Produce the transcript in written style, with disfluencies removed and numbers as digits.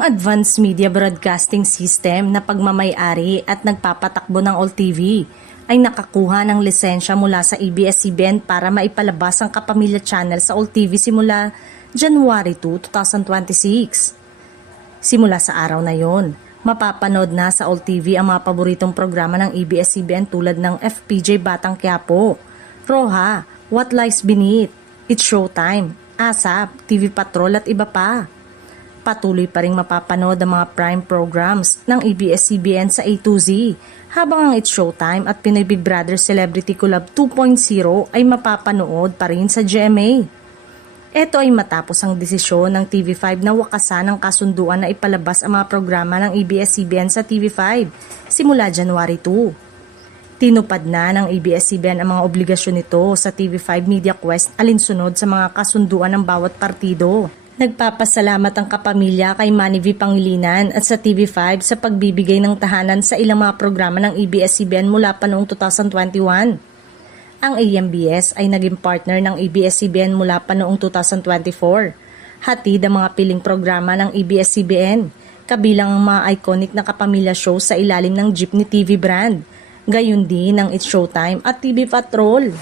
Ang Advanced Media Broadcasting System na pagmamay-ari at nagpapatakbo ng All TV ay nakakuha ng lisensya mula sa ABS-CBN para maipalabas ang Kapamilya Channel sa All TV simula January 2, 2026. Simula sa araw na yon, mapapanood na sa All TV ang mga paboritong programa ng ABS-CBN tulad ng FPJ Batang Quiapo, Roja, What Lies Beneath, It's Showtime, ASAP, TV Patrol at iba pa. Patuloy pa ring mapapanood ang mga prime programs ng ABS-CBN sa A to Z, habang ang It's Showtime at Pinoy Big Brother Celebrity Collab 2.0 ay mapapanood pa rin sa GMA. Ito ay matapos ang desisyon ng TV5 na wakasan ang kasunduan na ipalabas ang mga programa ng ABS-CBN sa TV5 simula January 2. Tinupad na ng ABS-CBN ang mga obligasyon nito sa TV5 Media Quest alinsunod sa mga kasunduan ng bawat partido. Nagpapasalamat ang Kapamilya kay Manny V. Pangilinan at sa TV5 sa pagbibigay ng tahanan sa ilang mga programa ng ABS-CBN mula pa noong 2021. Ang AMBS ay naging partner ng ABS-CBN mula pa noong 2024. Hatid ang mga piling programa ng ABS-CBN, kabilang ang mga iconic na Kapamilya shows sa ilalim ng Jeepney TV brand, gayon din ang It's Showtime at TV Patrol.